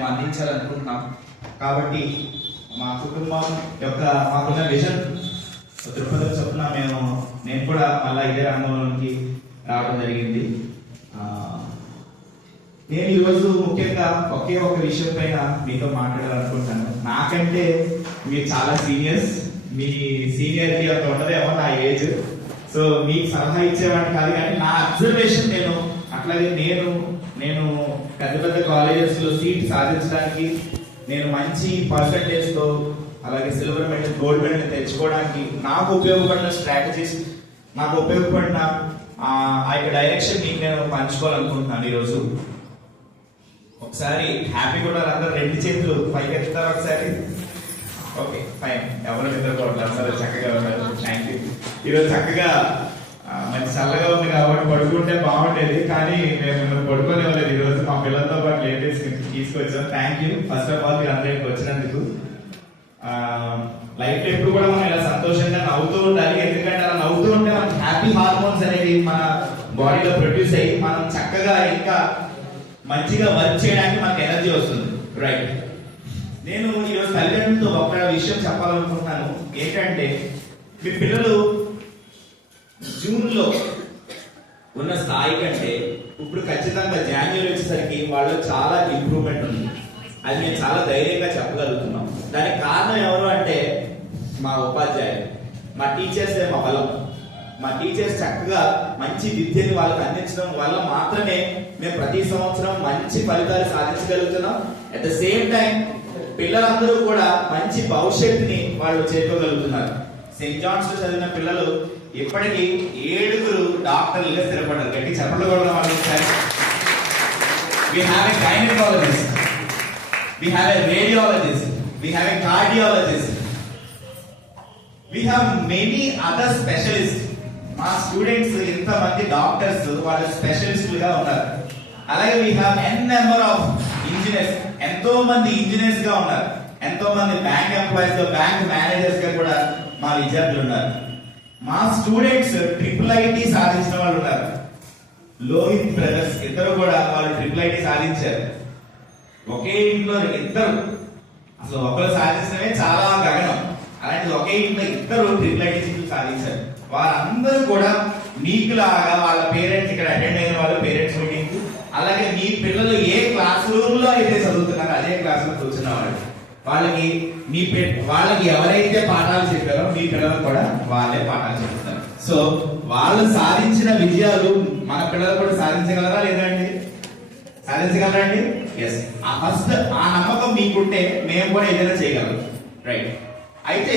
మేము అందించాలనుకుంటున్నాం. కాబట్టి మా కుటుంబం యొక్క మాకున్న విజన్ దృక్పథం చొప్పున నేను కూడా మళ్ళీ ఇదే రంగంలోకి రావడం జరిగింది. నేను ఈరోజు ముఖ్యంగా ఒకే ఒక విషయం పైన మీతో మాట్లాడాలనుకుంటాను. నాకంటే మీరు చాలా సీనియర్స్, మీ సీనియర్కి అంత ఉండదేమో నా ఏజ్. సో మీకు సలహా ఇచ్చేవాడిని కాదు, కానీ నా అబ్జర్వేషన్ అట్లాగే నేను పెద్ద పెద్ద కాలేజెస్లో సీట్ సాధించడానికి, నేను మంచి పర్సంటేజ్తో అలాగే సిల్వర్ మెడల్, గోల్డ్ మెడల్ తెచ్చుకోవడానికి నాకు ఉపయోగపడిన స్ట్రాటజీస్, నాకు ఉపయోగపడిన ఆ యొక్క డైరెక్షన్ మీకు నేను పంచుకోవాలనుకుంటున్నాను ఈరోజు. ఒకసారి హ్యాపీ కూడా అందరూ రెండు చేతులు పైకి ఎత్తుతారు ఒకసారి. ఓకే ఫైన్, ఎవరు నిద్రపోవట్లేదు, అందరూ చక్కగా ఉన్నారు. Thank you. ఈరోజు చక్కగా మంచి చల్లగా ఉంది కాబట్టి పడుకుంటే బాగుండేది, కానీ మేము పడుకోలేవలేదు. ఈరోజు మా పిల్లలతో పాటు లేటెస్ట్ తీసుకొచ్చాం. Thank you first of all మీరు అందరికి వచ్చినందుకు. లైఫ్ లో ఎప్పుడు కూడా మనం ఇలా సంతోషంగా నవ్వుతూ ఉండాలి, ఎందుకంటే అలా నవ్వుతూ ఉంటే మనకి హ్యాపీ హార్మోన్స్ అనేవి మన బాడీలో ప్రొడ్యూస్ అయ్యి మనం చక్కగా ఇంకా మంచిగా వర్క్ చేయడానికి మనకు ఎనర్జీ వస్తుంది. రైట్. నేను ఈరోజు తల్లిదండ్రులతో ఒక విషయం చెప్పాలనుకుంటున్నాను. ఏంటంటే మీ పిల్లలు జూన్లో ఉన్న స్థాయి కంటే ఇప్పుడు ఖచ్చితంగా జాన్యువరి వచ్చేసరికి వాళ్ళు చాలా ఇంప్రూవ్మెంట్ ఉంది. అది మేము చాలా ధైర్యంగా చెప్పగలుగుతున్నాం. దానికి కారణం ఎవరు అంటే మా ఉపాధ్యాయులు, మా టీచర్సే మా బలం. మా టీచర్స్ చక్కగా మంచి విద్యని వాళ్ళకి అందించడం వల్ల మాత్రమే మేము ప్రతి సంవత్సరం మంచి ఫలితాలు సాధించగలుగుతున్నాం. అట్ ద సేమ్ టైం పిల్లలందరూ కూడా మంచి భవిష్యత్తుని వాళ్ళు చేరుకోగలుగుతున్నారు. సెయింట్ జాన్స్ లో చదివిన పిల్లలు ఇప్పటికీ 7 డాక్టర్లుగా స్థిరపడ్డారు. గట్టి చెప్పలు కూడా వాళ్ళు. We have a gynecologist, we have a radiologist, we have a cardiologist, we have many other specialists. మా స్టూడెంట్స్ ఎంతమంది డాక్టర్స్ వాళ్ళు స్పెషలిస్టులుగా ఉన్నారు. అలాగే we have an number of engineers, ఎంతో మంది ఇంజనీర్స్ గా ఉన్నారు. ఎంతో మంది బ్యాంక్ ఎంప్లాయీస్ గా, బ్యాంక్ మేనేజర్స్ గా కూడా మా విద్యార్థులు ఉన్నారు. మా స్టూడెంట్స్ IIIT సాధించిన వాళ్ళు ఉన్నారు. లోహిత్ బ్రదర్స్ ఇద్దరు కూడా వాళ్ళు IIIT సాధించారు. ఒకే ఇంట్లో ఇద్దరు, అసలు ఒకరు సాధించడమే చాలా గగనం. అలాంటి ఒకే ఇంట్లో ఇద్దరు IIIT సీట్లు సాధించారు. వారందరూ కూడా మీకులాగా వాళ్ళ పేరెంట్స్ ఇక్కడ అటెండ్ అయిన వాళ్ళు పేరెంట్స్ మీటింగ్, అలాగే మీ పిల్లలు ఏ క్లాస్ రూమ్ లో అయితే చదువుతున్నారో అదే క్లాస్ లో కూర్చున్న వాళ్ళకి ఎవరైతే పాఠాలు చెప్పారో మీ పిల్లలు కూడా వాళ్ళే పాఠాలు చెప్తారు. సో వాళ్ళు సాధించిన విజయాలు మన పిల్లలు కూడా సాధించగలరా లేదండి? సాధించగలరండి? ఎస్. ఫస్ట్ ఆ నమ్మకం మీకుంటే మేము కూడా ఏదైనా చేయగలం. రైట్. అయితే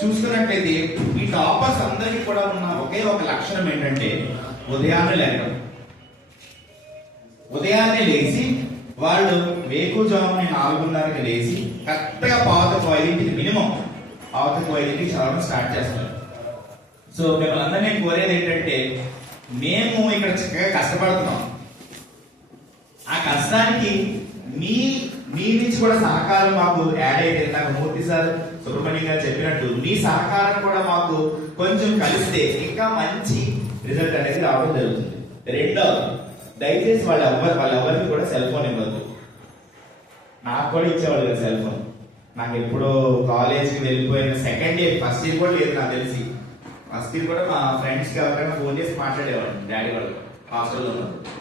చూసుకున్నట్లయితే ఈ టాపర్స్ అందరికీ కూడా ఉన్న ఒకే ఒక లక్షణం ఏంటంటే ఉదయాన్నే లేచి వాళ్ళు వేకుజాముని 4:30కి లేచి కరెక్ట్గా 4:05 మినిమం 4:05 చదవడం స్టార్ట్ చేస్తారు. సో మిమ్మల్ని అందరూ నేను కోరేది ఏంటంటే, మేము ఇక్కడ చక్కగా కష్టపడుతున్నాం. ఆ కష్టానికి మీ నుంచి కూడా సహకారం మాకు యాడ్ అయితే, నాకు మూర్తి సార్, సుబ్రహ్మణ్యం గారు చెప్పినట్టు మీ సహకారం కూడా మాకు కొంచెం కలిస్తే ఇంకా మంచి రిజల్ట్ అనేది రావడం జరుగుతుంది. రెండోది, దయచేసి వాళ్ళెవరికి కూడా సెల్ ఫోన్ ఇవ్వద్దు. నాకు కూడా ఇచ్చేవాళ్ళు కదా సెల్ ఫోన్. నాకు ఎప్పుడో కాలేజ్కి వెళ్ళిపోయిన సెకండ్ ఇయర్, ఫస్ట్ ఇయర్ కూడా లేదు నాకు తెలిసి. ఫస్ట్ ఇయర్ కూడా మా ఫ్రెండ్స్ కి ఎవరైనా ఫోన్ చేసి మాట్లాడేవాడు డాడీ వాళ్ళు హాస్టల్లో ఉన్నప్పుడు.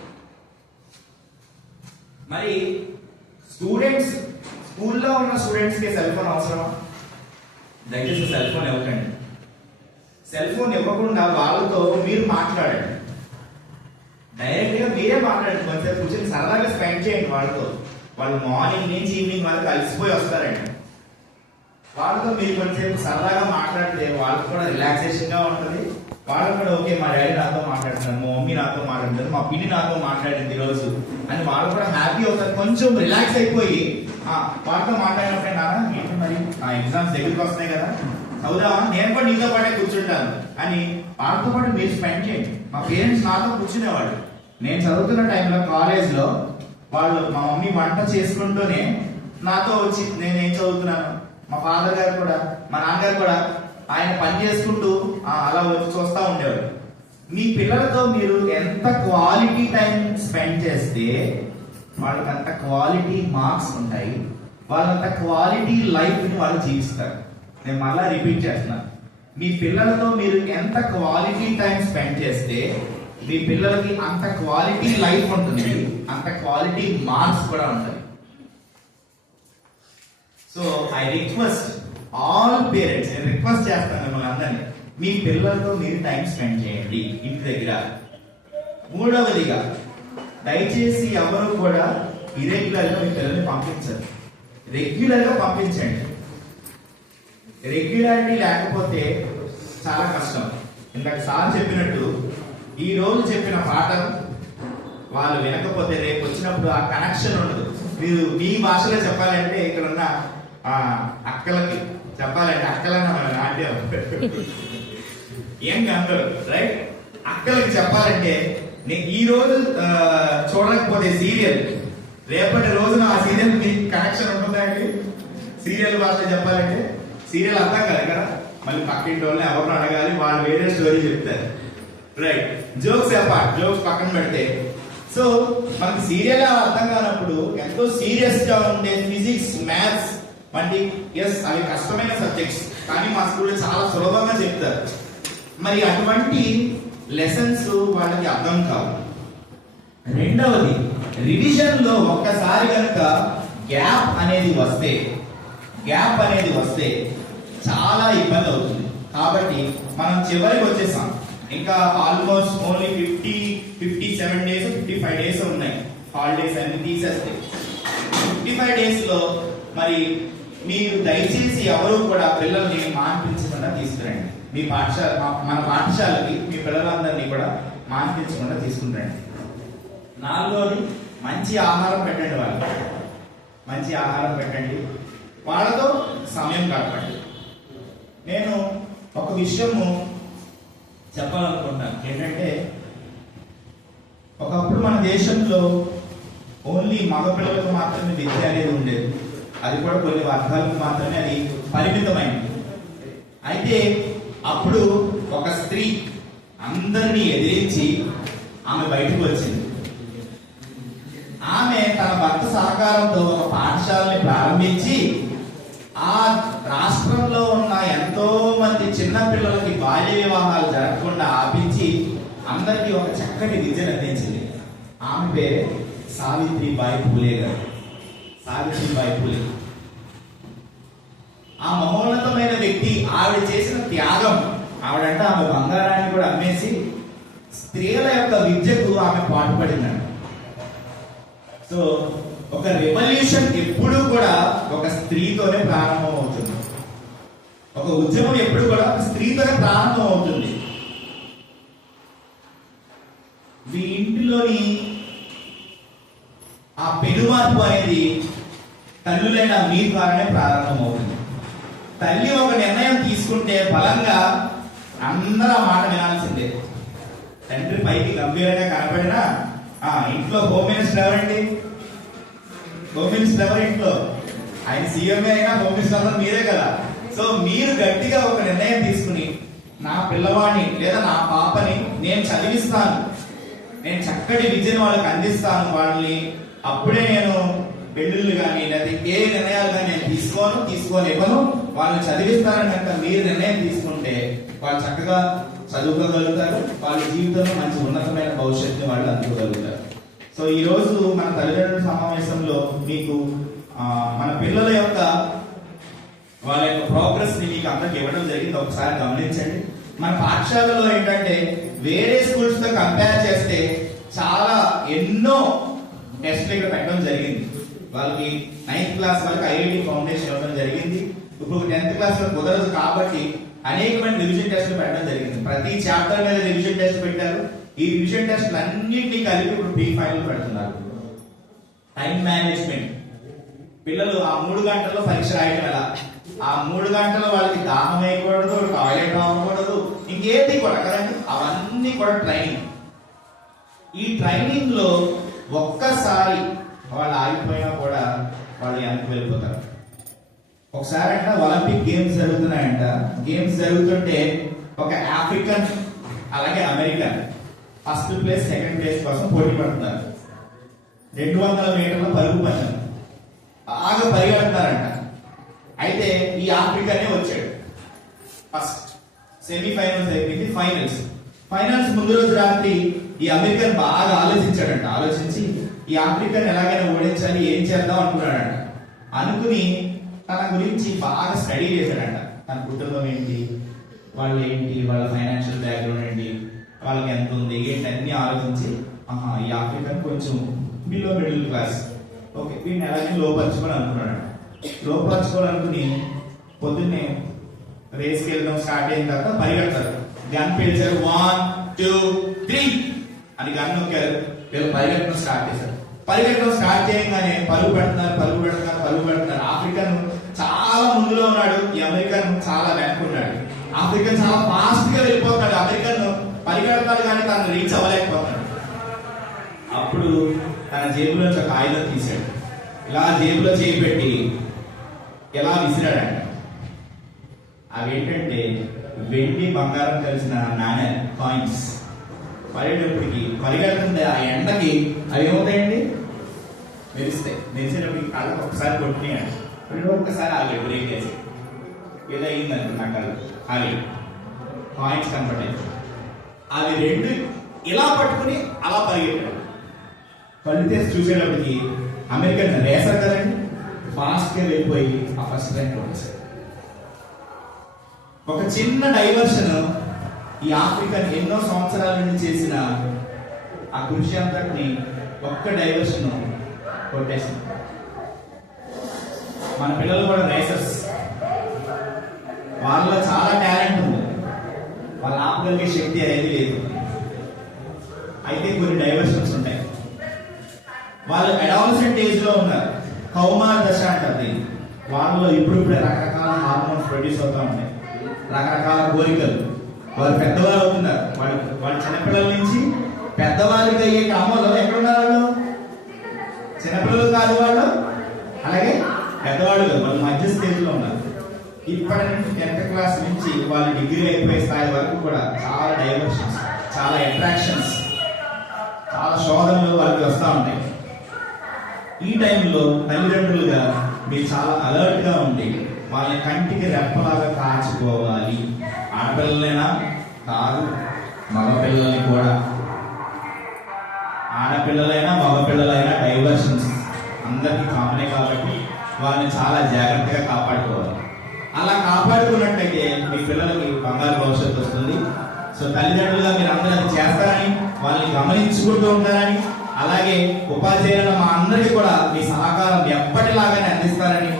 మరి స్టూడెంట్స్, స్కూల్లో ఉన్న స్టూడెంట్స్ కి సెల్ ఫోన్ అవసరమా? దయచేసి సెల్ ఫోన్ ఇవ్వకండి. సెల్ ఫోన్ ఇవ్వకుండా వాళ్ళతో మీరు మాట్లాడండి. డైరెక్ట్ గా మీరే మాట్లాడండి. కొంచెం కూర్చొని సరదాగా స్పెండ్ చేయండి వాళ్ళతో. వాళ్ళు మార్నింగ్ నుంచి ఈవినింగ్ వరకు కలిసిపోయి వస్తారండి. వాళ్ళతో మీరు కొంచెంసేపు సరదాగా మాట్లాడితే వాళ్ళకి కూడా రిలాక్సేషన్ గా ఉంటుంది. వాళ్ళు కూడా ఓకే, మా డాడీ నాతో మాట్లాడుతున్నారు, మా మమ్మీ నాతో మాట్లాడుతున్నారు, మా పిన్ని నాతో మాట్లాడింది ఈరోజు అని వాళ్ళు కూడా హ్యాపీ అవుతారు. కొంచెం రిలాక్స్ అయిపోయి వాళ్ళతో మాట్లాడినప్పుడే, నాన్న ఏంటి మరి నా ఎగ్జామ్స్ దగ్గరికి వస్తున్నాయి కదా, చదువుదామా, నేను కూడా నీతో పాటే కూర్చుంటాను అని వాళ్ళతో పాటు మీరు స్పెండ్ చేయండి. మా పేరెంట్స్ నాతో కూర్చునేవాళ్ళు. నేను చదువుతున్న టైంలో కాలేజ్లో వాళ్ళు, మా మమ్మీ వంట చేసుకుంటూనే నాతో వచ్చి నేను ఏం చదువుతున్నాను, మా ఫాదర్ గారు కూడా, మా నాన్నగారు కూడా ఆయన పని చేసుకుంటూ అలా వచ్చి చూస్తూ ఉండేవాడు. మీ పిల్లలతో మీరు ఎంత క్వాలిటీ టైం స్పెండ్ చేస్తే వాళ్ళకి అంత క్వాలిటీ మార్క్స్ ఉంటాయి, వాళ్ళంత క్వాలిటీ లైఫ్ని వాళ్ళు జీవిస్తారు. నేను మళ్ళా రిపీట్ చేస్తున్నాను, మీ పిల్లలతో మీరు ఎంత క్వాలిటీ టైం స్పెండ్ చేస్తే మీ పిల్లలకి అంత క్వాలిటీ లైఫ్ ఉంటుంది, అంత క్వాలిటీ మార్క్స్ కూడా ఉంటుంది. So I request all parents, నేను రిక్వెస్ట్ చేస్తాను మిమ్మల్ని అందరినీ, మీ పిల్లలతో మీరు టైం స్పెండ్ చేయండి ఇంటి దగ్గర. మూడవదిగా, దయచేసి ఎవరు కూడా ఇరెగ్యులర్ గా మీ పిల్లల్ని పంపించరు, రెగ్యులర్ గా పంపించండి. రెగ్యులారిటీ లేకపోతే చాలా కష్టం. ఇందాక సార్ చెప్పినట్టు ఈ రోజు చెప్పిన పాఠం వాళ్ళు వినకపోతే రేపు వచ్చినప్పుడు ఆ కనెక్షన్ ఉండదు. మీరు మీ భాషలో చెప్పాలంటే ఇక్కడ ఉన్న అక్కలకి చెప్పాలంటే, అక్కలన్న మన నాట్యం ఏం అందరు రైట్, అక్కలకి చెప్పాలంటే ఈ రోజు చూడకపోతే సీరియల్, రేపటి రోజున ఆ సీరియల్ మీకు కనెక్షన్ ఉంటుందా అండి? సీరియల్ భాష చెప్పాలంటే సీరియల్ అర్థం కాదు కదా, మళ్ళీ పక్కింటి వాళ్ళని ఎవరిని అడగాలి, వాళ్ళు వేరే స్టోరీ చెప్తారు. రైట్, జోక్స్ అపార్ట్, జోక్స్ పక్కన పెడితే, సో మనకి సీరియల్ అర్థం కానప్పుడు ఎంతో సీరియస్ గా ఉండే ఫిజిక్స్, మ్యాథ్స్ వంటి ఎస్ అవి కష్టమైన సబ్జెక్ట్స్, కానీ మా స్కూల్లో చాలా సులభంగా చెప్తారు. మరి అటువంటి లెసన్స్ వాళ్ళకి అర్థం కావు. రెండవది, రివిజన్ లో ఒక్కసారి కనుక గ్యాప్ అనేది వస్తే చాలా ఇబ్బంది అవుతుంది. కాబట్టి మనం చివరికి వచ్చేసాం, ఇంకా ఆల్మోస్ట్ ఓన్లీ 57 డేస్ 55 డేస్ ఉన్నాయి, హాలిడేస్ అన్ని తీసేస్తే 55 డేస్ లో మరి మీరు దయచేసి ఎవరు కూడా పిల్లల్ని మాన్పించకుండా తీసుకురండి. మీ పాఠశాల, మన పాఠశాలకి మీ పిల్లలందరినీ కూడా మాన్పించకుండా తీసుకురండి. నాలుగోది, మంచి ఆహారం పెట్టండి, వాళ్ళకి మంచి ఆహారం పెట్టండి, వాళ్ళతో సమయం గడపండి. నేను ఒక విషయము చెప్పాలనుకుంటున్నాను, ఏంటంటే ఒకప్పుడు మన దేశంలో ఓన్లీ మగపిల్లలకు మాత్రమే విద్య అనేది ఉండేది, అది కూడా కొన్ని వర్గాలకు మాత్రమే అది పరిమితమైంది. అయితే అప్పుడు ఒక స్త్రీ అందరినీ ఎదిరించి ఆమె బయటకు వచ్చింది. ఆమె తన భర్త సహకారంతో ఒక పాఠశాలని ప్రారంభించి ఆ రాష్ట్రంలో ఉన్న ఎంతో మంది చిన్న పిల్లలకి బాల్య వివాహాలు జరగకుండా ఆపించి అందరికీ ఒక చక్కటి విద్యను అందించింది. ఆమె పేరే సావిత్రిబాయి పూలే గారు. సావిత్రిబాయి పూలే ఆ మహోన్నతమైన వ్యక్తి. ఆవిడ చేసిన త్యాగం, ఆవిడంటే ఆమె బంగారాన్ని కూడా అమ్మేసి స్త్రీల యొక్క విద్యకు ఆమె పాటుపడిందండి. సో ఒక రెవల్యూషన్ ఎప్పుడు కూడా ఒక స్త్రీతోనే ప్రారంభం అవుతుంది, ఒక ఉద్యమం ఎప్పుడు కూడా ఒక స్త్రీతోనే ప్రారంభం అవుతుంది. మీ ఇంటిలోని ఆ పెనుమార్పు అనేది తల్లులైన మీ ద్వారానే ప్రారంభం అవుతుంది. తల్లి ఒక నిర్ణయం తీసుకుంటే బలంగా అందరూ ఆ మాట వినాల్సిందే. తండ్రి పైకి గంభీరంగా కనపడినా ఇంట్లో హోమ్ మినిస్టర్ ఎవరండి? హోమ్ మినిస్టర్ ఎవరు ఇంట్లో? ఆయన సీఎంఏ అయినా హోమ్ మినిస్టర్ అందరూ మీరే కదా. సో మీరు గట్టిగా ఒక నిర్ణయం తీసుకుని, నా పిల్లవాడిని లేదా నా పాపని నేను చదివిస్తాను, నేను చక్కటి విద్యను వాళ్ళకి అందిస్తాను, వాళ్ళని అప్పుడే నేను పెళ్లిళ్ళు కానీ లేదా ఏ నిర్ణయాలు కానీ నేను తీసుకొని ఇవ్వను, వాళ్ళని చదివిస్తానని కనుక మీరు నిర్ణయం తీసుకుంటే వాళ్ళు చక్కగా చదువుకోగలుగుతారు, వాళ్ళ జీవితంలో మంచి ఉన్నతమైన భవిష్యత్తుని వాళ్ళు అందుకోగలుగుతారు. సో ఈ రోజు మన తల్లిదండ్రుల సమావేశంలో మీకు మన పిల్లల యొక్క వాళ్ళ యొక్క ప్రోగ్రెస్ ని మీకు అందరికి ఇవ్వడం జరిగింది. ఒకసారి గమనించండి. మన పాఠశాలలో ఏంటంటే వేరే స్కూల్స్ తో కంపేర్ చేస్తే చాలా ఎన్నో టెస్ట్లు ఇక్కడ పెట్టడం జరిగింది. వాళ్ళకి 9th క్లాస్ వరకు ఐఐటి ఫౌండేషన్ ఇవ్వడం జరిగింది. ఇప్పుడు 10th క్లాస్ వరకు కుదరదు కాబట్టి అనేకమైన రివిజన్ టెస్ట్లు పెట్టడం జరిగింది. ప్రతి చాప్టర్ మీద రివిజన్ టెస్ట్ పెట్టారు. ఈ రివిజన్ టెస్ట్లు అన్నింటినీ కలిపి ఇప్పుడు ప్రీ ఫైనల్ పెడుతున్నారు. టైం మేనేజ్మెంట్, పిల్లలు ఆ 3 గంటల్లో పరీక్ష రాయడం ఎలా, ఆ 3 గంటలు వాళ్ళకి దాహం వేయకూడదు, టాయిలెట్ అవ్వకూడదు, ఇంకేది కూడా కదండి, అవన్నీ కూడా ట్రైనింగ్. ఈ ట్రైనింగ్ లో ఒక్కసారి వాళ్ళు ఆగిపోయినా కూడా వాళ్ళు వెనక్కి వెళ్ళిపోతారు. ఒకసారి అంట ఒలింపిక్ గేమ్స్ జరుగుతున్నాయంట. గేమ్స్ జరుగుతుంటే ఒక ఆఫ్రికన్ అలాగే American first place second place కోసం పోటీ పడుతున్నారు. 200 మీటర్ల పరుగు పందెం బాగా పరిగెడతారంట. అయితే ఈ ఆఫ్రికానే వచ్చాడు. ఫస్ట్ సెమీఫైనల్స్ అయిపోయింది, ఫైనల్స్ ముందు రోజు రాత్రి ఈ అమెరికన్ బాగా ఆలోచించాడంట. ఆలోచించి ఈ ఆఫ్రికన్ ఎలాగైనా ఓడించాలి, ఏం చేద్దాం అనుకున్నాడంట. అనుకుని తన గురించి బాగా స్టడీ చేశాడంట. తన కుటుంబం ఏంటి, వాళ్ళు ఏంటి, వాళ్ళ ఫైనాన్షియల్ బ్యాక్గ్రౌండ్ ఏంటి, వాళ్ళకి ఎంత ఉంది ఏంటి అన్ని ఆలోచించి ఈ ఆఫ్రికన్ కొంచెం బిలో మిడిల్ క్లాస్, ఓకే వీడిని ఎలాగే లోపరుచుకోవాలనుకుని పొద్దున్నే రేస్కి వెళ్ళడం స్టార్ట్ అయిన తర్వాత పరిగెడతారు. గన్ పేల్చారు, 1 2 3 అని గన్ నొక్కారు. వీళ్ళు పరిగెట్టడం స్టార్ట్ చేయగానే పరుగు పెడుతున్నారు. ఆఫ్రికన్ చాలా ముందులో ఉన్నాడు, ఈ అమెరికన్ చాలా వెనక్కున్నాడు. ఆఫ్రికన్ చాలా ఫాస్ట్ గా వెళ్ళిపోతాడు, అమెరికన్ పరిగెడతాడు కానీ తను రీచ్ అవ్వలేకపోతాడు. అప్పుడు తన జేబులోంచి ఒక ఆయుధం తీశాడు. ఇలా జేబులో చేయి పెట్టి ఎలా విసిరాడంట. అవేంటంటే వెండి బంగారం కలిసిన నాణ్యాలు, కాయిన్స్. పరిగెడుతుంటే ఆ ఎండకి అవి ఏమవుతాయండి, మెరిసేటప్పటికి కళ్ళకి ఒకసారి కొట్టినాయండి. ఒక్కసారి ఆగి బ్రేక్ చేసి ఏదో అయిందండి నా కళ్ళు ఆగి కాయిన్స్ కనపడ్డాయి. అవి రెండు ఇలా పట్టుకుని అలా పరిగెట్టాడు. కళ్ళు తీసి చూసేటప్పటికి అమెరికన్ రేసర్ కదండి, ఫాస్ట్ గా వెళ్ళిపోయి ఆ ఫస్ట్ ర్యాంక్ వచ్చాడు. ఒక చిన్న డైవర్షన్ ఈ ఆఫ్రికన్ ఎన్నో సంవత్సరాల నుండి చేసిన ఆ కృషి అంతటిని ఒక్క డైవర్షన్ కొట్టేసింది. మన పిల్లలు కూడా రేసర్స్, వాళ్ళలో చాలా టాలెంట్ ఉంది, వాళ్ళ ఆపగలిగే శక్తి అనేది లేదు. అయితే కొన్ని డైవర్షన్స్ ఉంటాయి. వాళ్ళు అడాలసెంట్ ఏజ్ లో ఉన్నారు, కౌమార దశ అంటారు. వాళ్ళలో ఇప్పుడిప్పుడే రకరకాల హార్మోన్స్ ప్రొడ్యూస్ అవుతూ ఉంటాయి, రకరకాల కోరికలు. వాళ్ళు పెద్దవాళ్ళు అవుతున్నారు. వాళ్ళు చిన్నపిల్లల నుంచి పెద్దవాళ్ళకి అయ్యే క్రమంలో ఎక్కడున్నారు వాళ్ళు? చిన్నపిల్లలు కాదు వాళ్ళు, అలాగే పెద్దవాళ్ళు కాదు, వాళ్ళు మధ్య స్టేజ్ లో ఉన్నారు. ఇప్పటి నుంచి 10th క్లాస్ నుంచి వాళ్ళు డిగ్రీ అయిపోయే స్థాయి వరకు కూడా చాలా డైవర్షన్స్, చాలా అట్రాక్షన్స్, చాలా శోధనలు వాళ్ళకి వస్తూ ఉంటాయి. ఈ టైంలో తల్లిదండ్రులుగా మీరు చాలా అలర్ట్ గా ఉండి వాళ్ళని కంటికి రెప్పలాగా కాచుకోవాలి. ఆడపిల్లలైనా కాదు, మగపిల్లల్ని కూడా. ఆడపిల్లలైనా మగపిల్లలైనా డైవర్షన్స్ అందరికీ కామనే కాబట్టి వాళ్ళని చాలా జాగ్రత్తగా కాపాడుకోవాలి. అలా కాపాడుకున్నట్టయితే మీ పిల్లలకి బంగారు భవిష్యత్తు వస్తుంది. సో తల్లిదండ్రులుగా మీరు అందరూ అది చేస్తారని, వాళ్ళని గమనించుకుంటూ ఉంటారని, అలాగే ఉపాధ్యాయులు మా అందరికీ కూడా మీ సహకారం ఎప్పటిలాగానే అందిస్తారని,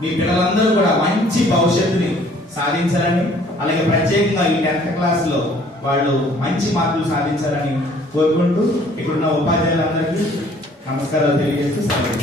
మీ పిల్లలందరూ కూడా మంచి భవిష్యత్తుని సాధించాలని, అలాగే ప్రత్యేకంగా ఈ 10th క్లాస్ లో వాళ్ళు మంచి మార్కులు సాధించాలని కోరుకుంటూ ఇక్కడున్న ఉపాధ్యాయులందరికీ నమస్కారాలు తెలియజేస్తూ సెలవు.